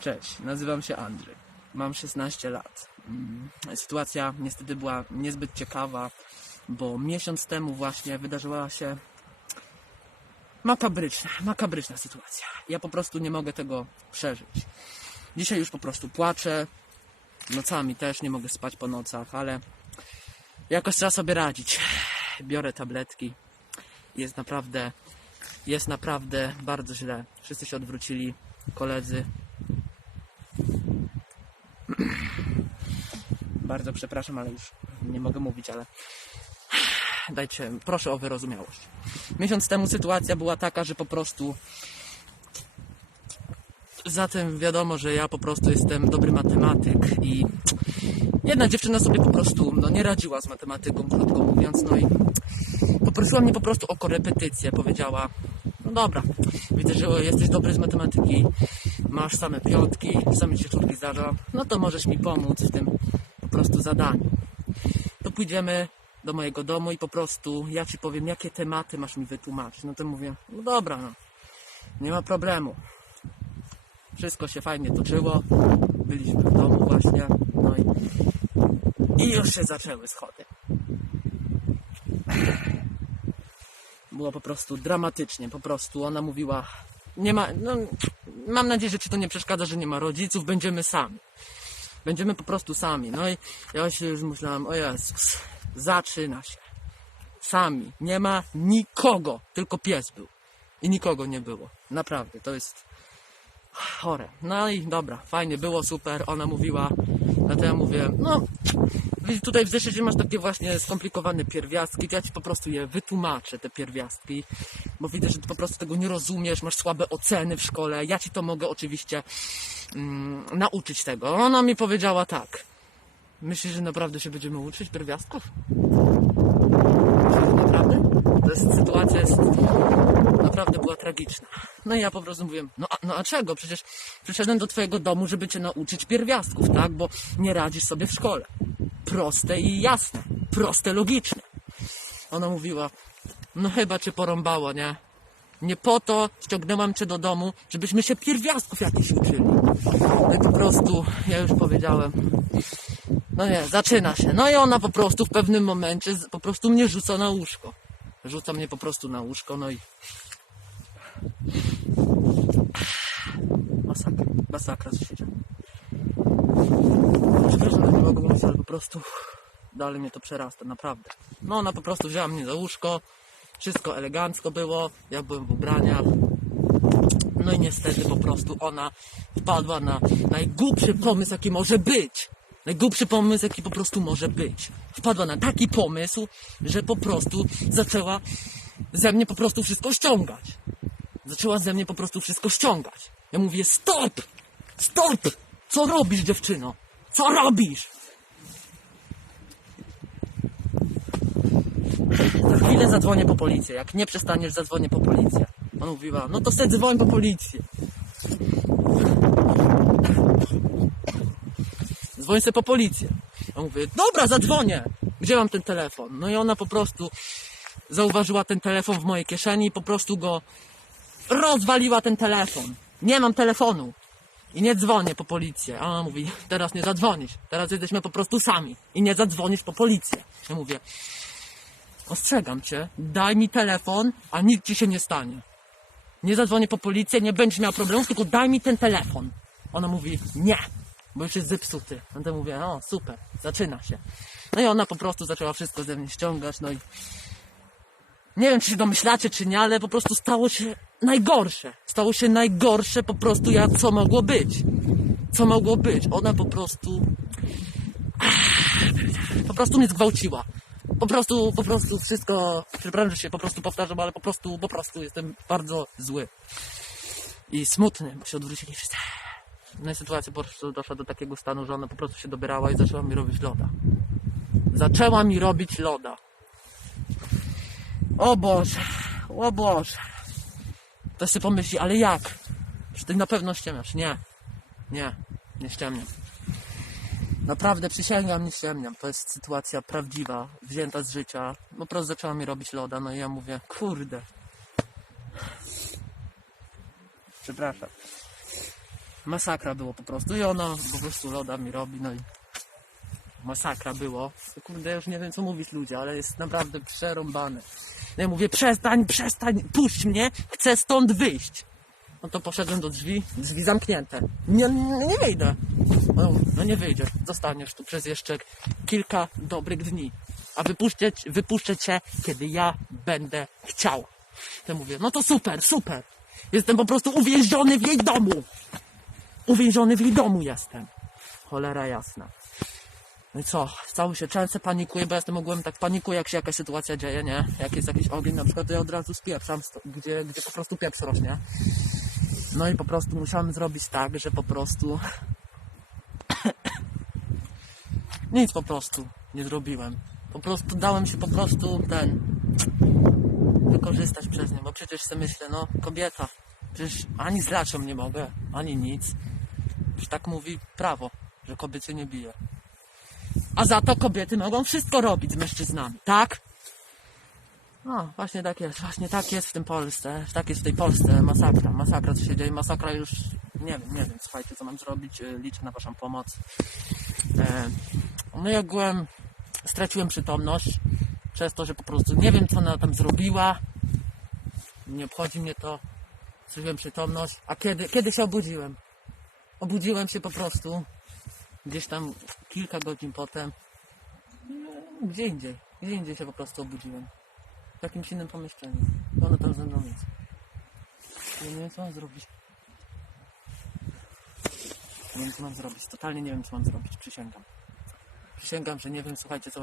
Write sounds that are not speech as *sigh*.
Cześć, nazywam się Andrzej. Mam 16 lat. Mm, Sytuacja niestety była niezbyt ciekawa, bo miesiąc temu właśnie wydarzyła się makabryczna, makabryczna sytuacja. Ja po prostu nie mogę tego przeżyć. Dzisiaj już po prostu płaczę. Nocami też nie mogę spać po nocach, ale jakoś trzeba sobie radzić. Biorę tabletki. Jest naprawdę, jest naprawdę bardzo źle. Wszyscy się odwrócili, koledzy, Bardzo przepraszam, ale już nie mogę mówić, ale *sighs* dajcie, proszę o wyrozumiałość. Miesiąc temu sytuacja była taka, że po prostu zatem wiadomo, że ja po prostu jestem dobry matematyk i jedna dziewczyna sobie po prostu no, nie radziła z matematyką, krótko mówiąc, no i poprosiła mnie po prostu o korepetycję. Powiedziała, no dobra, widzę, że jesteś dobry z matematyki, masz same piątki, same ci czwórki zdarza, no to możesz mi pomóc w tym prostu zadaniu. To pójdziemy do mojego domu i po prostu ja ci powiem, jakie tematy masz mi wytłumaczyć. No to mówię, no dobra, no, nie ma problemu. Wszystko się fajnie toczyło, byliśmy w domu właśnie, no i, i już się zaczęły schody. Było po prostu dramatycznie, po prostu ona mówiła, nie ma, no, mam nadzieję, że ci to nie przeszkadza, że nie ma rodziców, będziemy sami. Będziemy po prostu sami. No i ja się już myślałem, o Jezus, zaczyna się. Sami. Nie ma nikogo, tylko pies był. I nikogo nie było. Naprawdę, to jest chore. No i dobra, fajnie było, super. Ona mówiła, to ja mówię, no tutaj w zeszycie masz takie właśnie skomplikowane pierwiastki, to ja ci po prostu je wytłumaczę, te pierwiastki, bo widzę, że ty po prostu tego nie rozumiesz, masz słabe oceny w szkole, ja ci to mogę oczywiście mm, nauczyć tego. Ona mi powiedziała tak, myślisz, że naprawdę się będziemy uczyć pierwiastków? Myślisz, że Naprawdę? To jest, sytuacja jest tragiczna. No i ja po prostu mówiłem, no no a czego? Przecież przyszedłem do twojego domu, żeby cię nauczyć pierwiastków, tak? Bo nie radzisz sobie w szkole. Proste i jasne. Proste, logiczne. Ona mówiła, no chyba cię porąbało, nie? Nie po to ściągnęłam cię do domu, żebyśmy się pierwiastków jakichś uczyli. I po prostu, ja już powiedziałem, no nie, zaczyna się. No i ona po prostu w pewnym momencie po prostu mnie rzuca na łóżko. Rzuca mnie po prostu na łóżko, no i Masakra, masakra się dzieje. Przepraszam, nie mogę mówić, ale po prostu dalej mnie to przerasta, naprawdę. No ona po prostu wzięła mnie za łóżko, wszystko elegancko było, ja byłem w ubraniach. No i niestety po prostu ona wpadła na najgłupszy pomysł, jaki może być. Najgłupszy pomysł, jaki po prostu może być. Wpadła na taki pomysł, że po prostu zaczęła ze mnie po prostu wszystko ściągać zaczęła ze mnie po prostu wszystko ściągać. Ja mówię, stop! Stop! Co robisz, dziewczyno? Co robisz? Za chwilę zadzwonię po policję. Jak nie przestaniesz, zadzwonię po policję. Ona mówiła, no to wtedy dzwoń po policję. Dzwoń sobie po policję. Ja mówię, dobra, zadzwonię. Gdzie mam ten telefon? No i ona po prostu zauważyła ten telefon w mojej kieszeni i po prostu go rozwaliła ten telefon. Nie mam telefonu. I nie dzwonię po policję. A ona mówi, teraz nie zadzwonisz. Teraz jesteśmy po prostu sami. I nie zadzwonisz po policję. Ja mówię, ostrzegam cię, daj mi telefon, a nic ci się nie stanie. Nie zadzwonię po policję, nie będziesz miał problemów, tylko daj mi ten telefon. Ona mówi, nie, bo już jest zepsuty. No to mówię, o super, zaczyna się. No i ona po prostu zaczęła wszystko ze mnie ściągać, no i nie wiem, czy się domyślacie, czy nie, ale po prostu stało się najgorsze. Stało się najgorsze po prostu, jak co mogło być. Co mogło być. Ona po prostu... Po prostu mnie zgwałciła. Po prostu, po prostu wszystko... Przepraszam, że się po prostu powtarzam, ale po prostu, po prostu jestem bardzo zły. I smutny, bo się odwrócili wszyscy. No i sytuacja po prostu doszła do takiego stanu, że ona po prostu się dobierała i zaczęła mi robić loda. Zaczęła mi robić loda. O Boże, o Boże. To sobie pomyśli, ale jak? Że ty na pewno ściemniasz. Nie, nie, nie ściemniam. Naprawdę przysięgam, nie ściemniam. To jest sytuacja prawdziwa, wzięta z życia. Po prostu zaczęła mi robić loda, no i ja mówię, kurde. Przepraszam. masakra było po prostu i ona po prostu loda mi robi, no i masakra było. Kurde, już nie wiem co mówić ludzie, ale jest naprawdę przerąbane. Ja mówię, przestań, przestań, puść mnie, chcę stąd wyjść. No to poszedłem do drzwi, drzwi zamknięte. Nie, nie, wyjdę. No, no nie wyjdziesz, zostaniesz tu przez jeszcze kilka dobrych dni. A wypuszczę, wypuszczę cię, kiedy ja będę chciał. Ja mówię, no to super, super. Jestem po prostu uwięziony w jej domu. Uwięziony w jej domu jestem. Cholera jasna. No i co? Cały się często panikuję, bo ja jestem ogółem tak panikuję, jak się jakaś sytuacja dzieje, nie? Jak jest jakiś ogień, na przykład to ja od razu spieprzam, gdzie, gdzie po prostu pieprz rośnie. No i po prostu musiałem zrobić tak, że po prostu *coughs* nic po prostu nie zrobiłem. Po prostu dałem się po prostu ten wykorzystać przez nią, bo przecież sobie myślę, no kobieta, przecież ani ją nie mogę, ani nic. Przecież tak mówi prawo, że kobiety nie bije. A za to kobiety mogą wszystko robić z mężczyznami, tak? No, właśnie tak jest, właśnie tak jest w tym Polsce, tak jest w tej Polsce, masakra, masakra co się dzieje, masakra już, nie wiem, nie wiem, słuchajcie co mam zrobić, e, liczę na waszą pomoc. E, no i ogółem straciłem przytomność przez to, że po prostu nie wiem co ona tam zrobiła, nie obchodzi mnie to, straciłem przytomność, a kiedy, kiedy się obudziłem? Obudziłem się po prostu gdzieś tam kilka godzin potem, gdzie indziej, gdzie indziej się po prostu obudziłem w jakimś innym pomieszczeniu. I Ona tam ze mną jest. Ja nie wiem co mam zrobić. Nie wiem co mam zrobić. Totalnie nie wiem co mam zrobić. Przysięgam. Przysięgam, że nie wiem, słuchajcie co